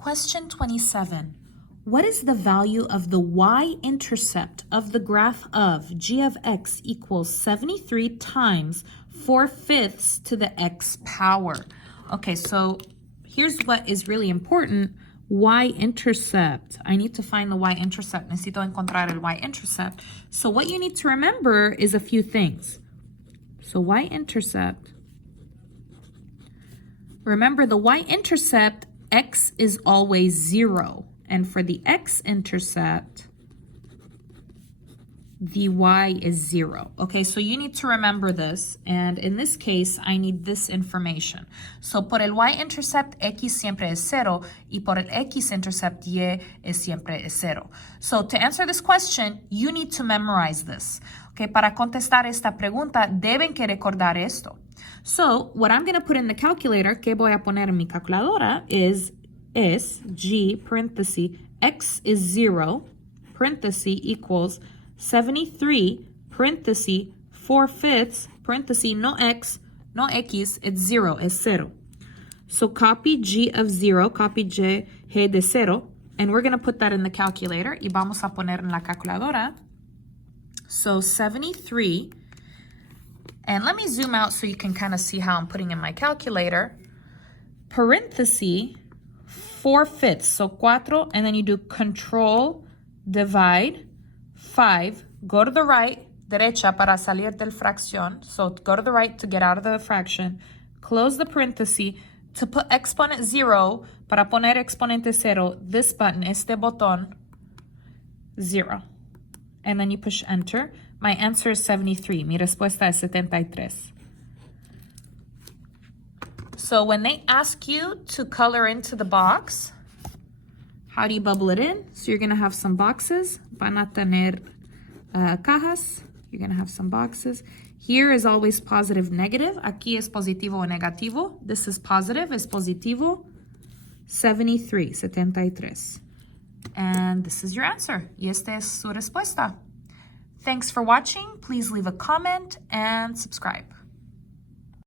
Question 27. What is the value of the y-intercept of the graph of g of x equals 73 times 4/5 to the x power? Okay, so here's what is really important. Y-intercept. I need to find the y-intercept. Necesito encontrar el y-intercept. So what you need to remember is a few things. So y-intercept. Remember the y-intercept, x is always 0. And for the x-intercept, the y is 0. Okay, so you need to remember this. And in this case, I need this information. So por el y-intercept, x siempre es 0. Y por el x-intercept, y es siempre es 0. So to answer this question, you need to memorize this. Okay, para contestar esta pregunta, deben que recordar esto. So what I'm going to put in the calculator, que voy a poner en mi calculadora, is g, parenthesis, x is 0, parenthesis, equals 73, parenthesis, 4/5, parenthesis, no x, no x, it's 0, it's 0. So copy g of 0, copy g de 0, and we're going to put that in the calculator. Y vamos a poner en la calculadora. So 73, and let me zoom out so you can kind of see how I'm putting in my calculator. Parenthesis, 4/5, so 4, and then you do control, divide, 5, go to the right, derecha para salir del fracción, so go to the right to get out of the fraction, close the parenthesis, to put exponent 0, para poner exponente 0, this button, este botón, 0. And then you push enter. My answer is 73. Mi respuesta es 73. So when they ask you to color into the box, how do you bubble it in? So you're going to have some boxes. Van a tener cajas. You're going to have some boxes. Here is always positive, negative. Aquí es positivo o negativo. This is positive, es positivo. 73, 73. And this is your answer. Y esta es su respuesta. Thanks for watching. Please leave a comment and subscribe.